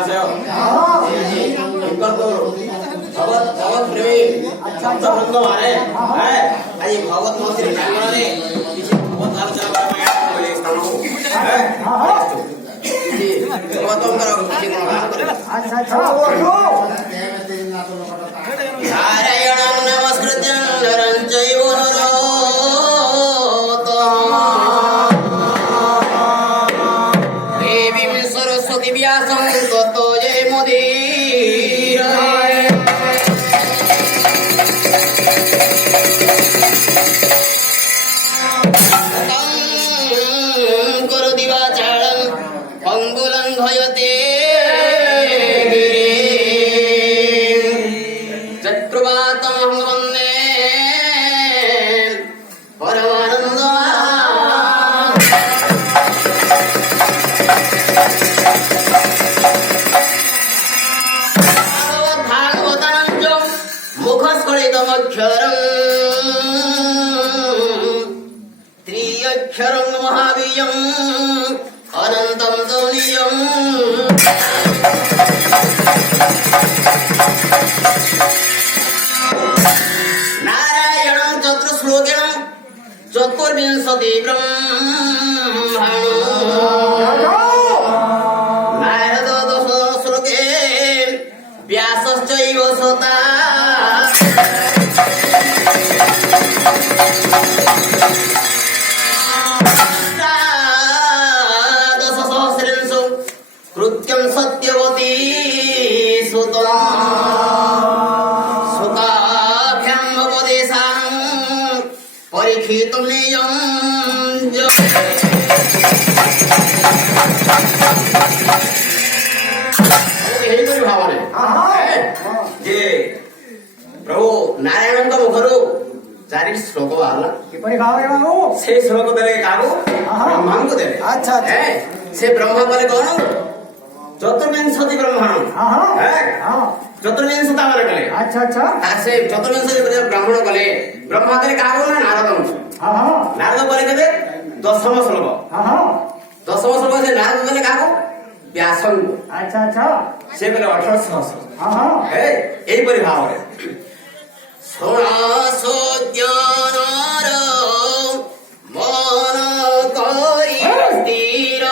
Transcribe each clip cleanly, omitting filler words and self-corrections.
안녕하세요. 김건도 भगवत प्रेमी अच्छा रंगम आने है आई भगवत मंदिर प्रांगण में किसी भगवत आलोचना में बोले स्थान हो है किसी भगवतम करो किसी को बात करे अच्छा अच्छा नारायणं नमस्कृत्यं नरं चैव नरोत्तमं देवीं सरस्वती व्यासं ततो जयमुदीरये भयते चक्रवातमं वन्दे परमानन्दम् भागवतां मुखस्फलितमक्षरम् त्र्यक्षरं महावीर्यम् अनन्तं तुल्यम् नारायणं चतुश्लोकेन चतुर्विंशति ब्रह्माणो नारदो दशश्लोके व्यासश्चैव सता कृत्यं सत्यवती सुतं सुताभ्याम् उपदेशानं परीक्षितुं नियं ଏହିପରି ଭାବରେ ଯେ ପ୍ରଭୁ ନାରାୟଣଙ୍କ ମୁଖରୁ 4 ଶ୍ଲୋକ ବାହାରିଲା କିପରି ଭାବରେ ବାବୁ ସେ ଶ୍ଲୋକ ଦେଲେ କାହାକୁ ବ୍ରହ୍ମାଙ୍କୁ ଦେଲେ ଆଚ୍ଛା ସେ ବ୍ରହ୍ମା କଲେ କଣ चतुर्विंशति ब्रह्मांड चतुर्विंशता माने कले अच्छा अच्छा से चतुर्विंशति ब्राह्मण कले ब्रह्मा करे कागो ना नारद नारद कले केबे दशम श्लोक दशम श्लोक से नारद कले कागो व्यासं अच्छा अच्छा से कले 18 सहस्र एई परि भावरे सोनासो ज्ञानर मन करी स्थिर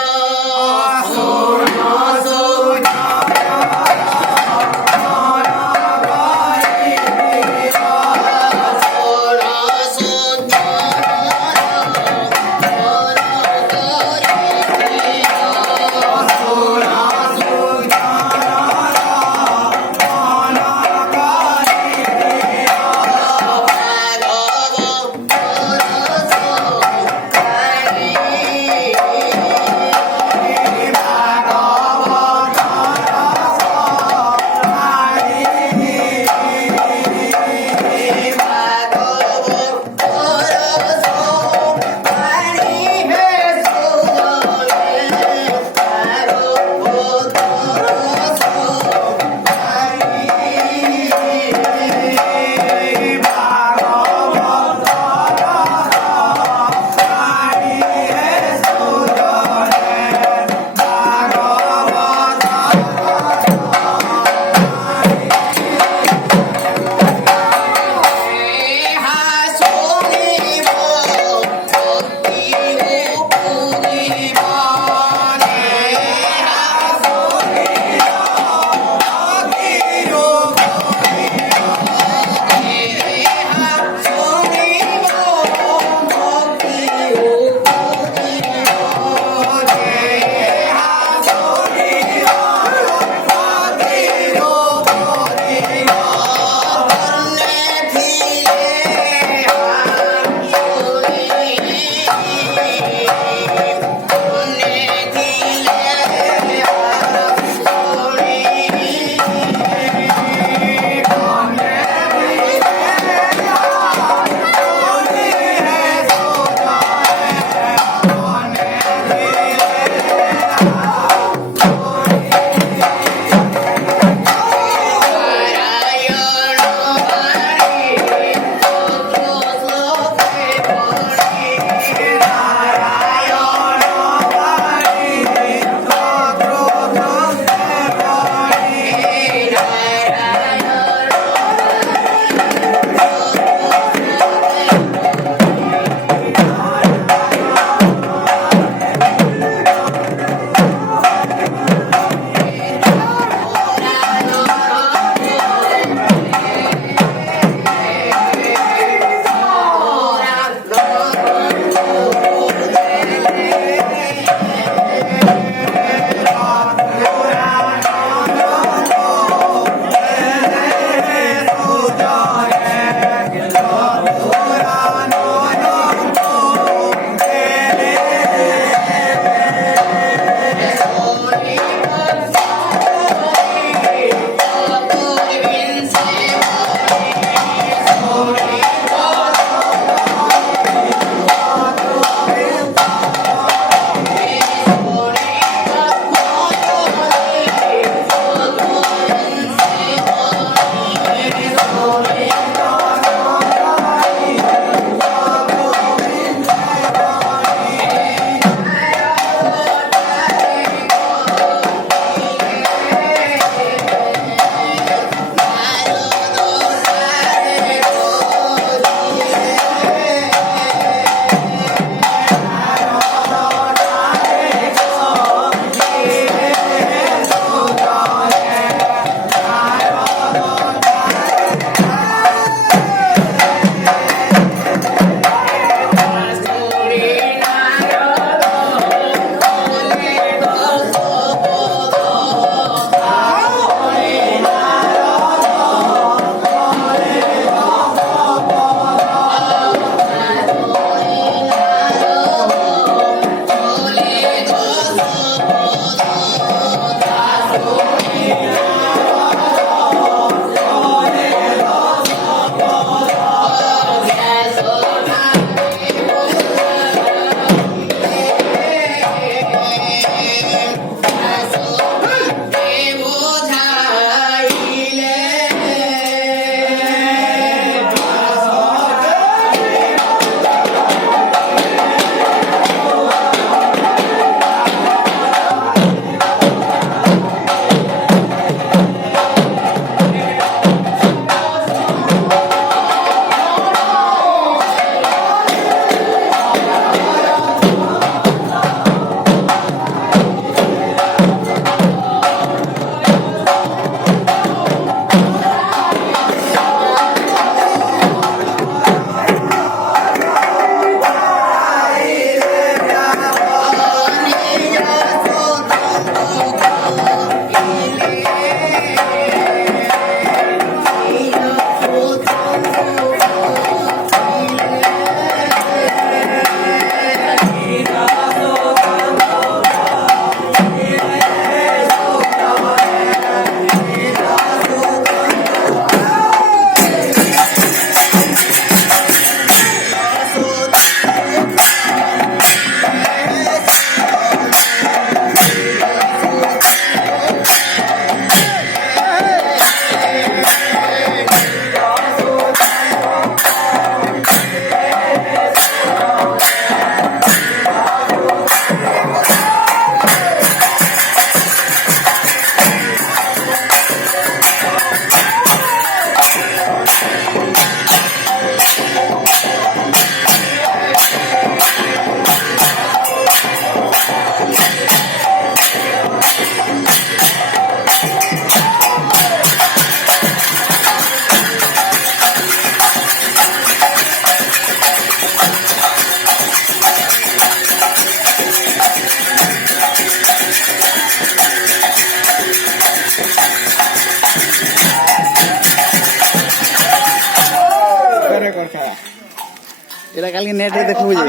ଏଇଟା କାଲି ନେଟ୍ରେ ଦେଖିବୁ ଯେ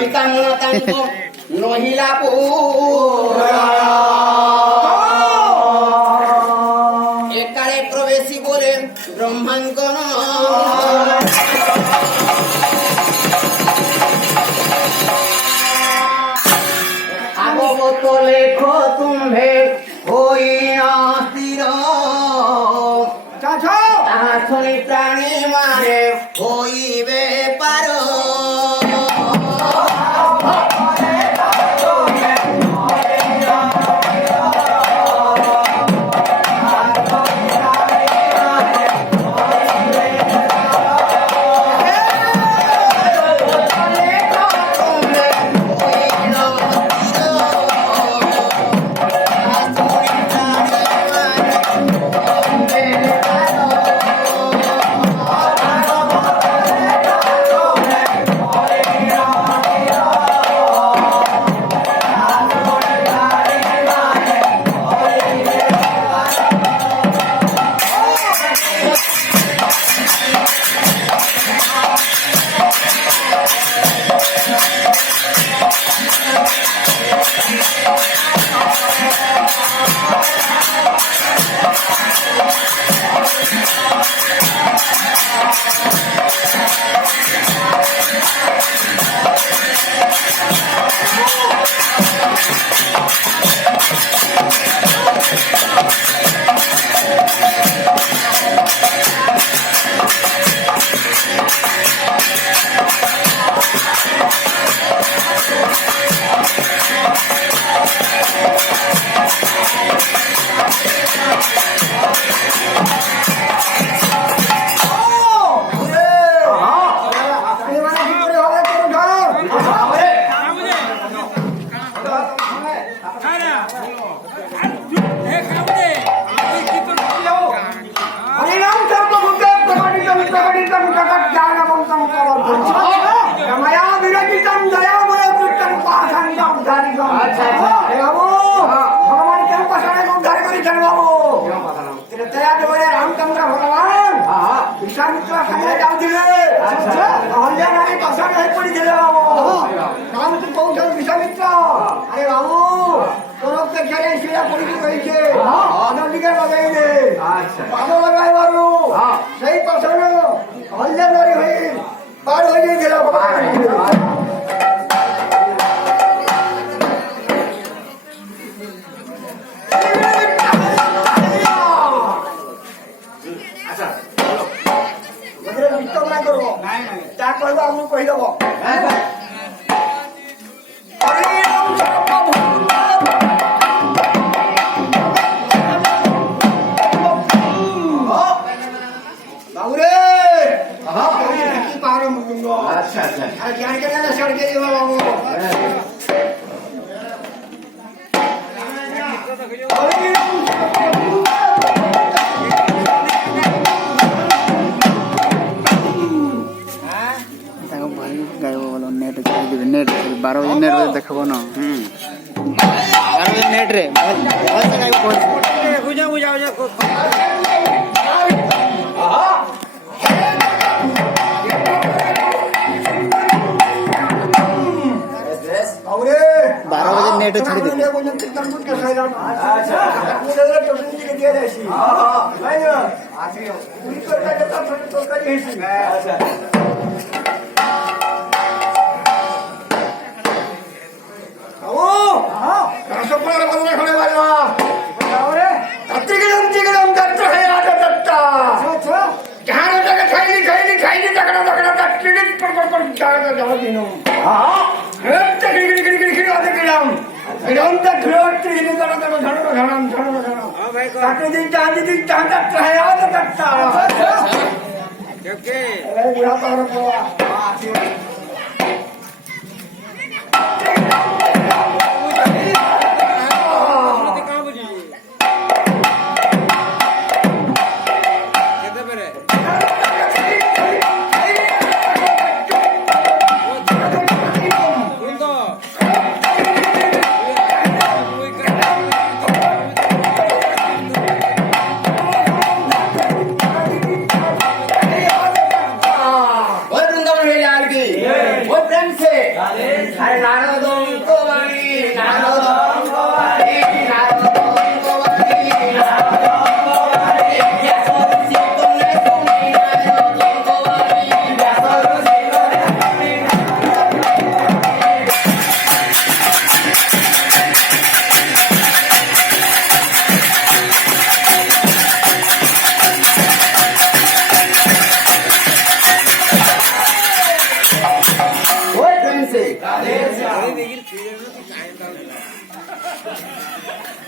ନହିଲା ଏକାଳେ ପ୍ରବେଶୀ ବୋଲେ ବ୍ରହ୍ମାଙ୍କନ আগমত লেখ তুম্ভে হই স্থির चाचा তাহা শুনি প্রাণী মানে হইবে পার रामचंद्र भगवान विश्वामित्र सांगले जाऊदिले अहल्या नाही पसार नाही पडी गेले काम तू कौशल विश्वामित्र अरे बाबू তোরকে খেলে শিলা পড়ি কইছে নদীকে লগাইলে পাবো লাগাই বারু সেই পছন্দ অহल्या নারী হই পার হয়ে গেল କହିବ ଆମକୁ କହିଦବ ବାବୁରେ ପାର ମୁଣ୍ଡ ଆଚ୍ଛା ଆଚ୍ଛା ଜାଣିକେ ନା ସଡ଼କେ ଯିବ ବାବୁ नेट 12 बजे नेट देखब न 12 बजे नेट रे बुझा बुझा बाबूरे 12 बजे नेट छाड़ी दे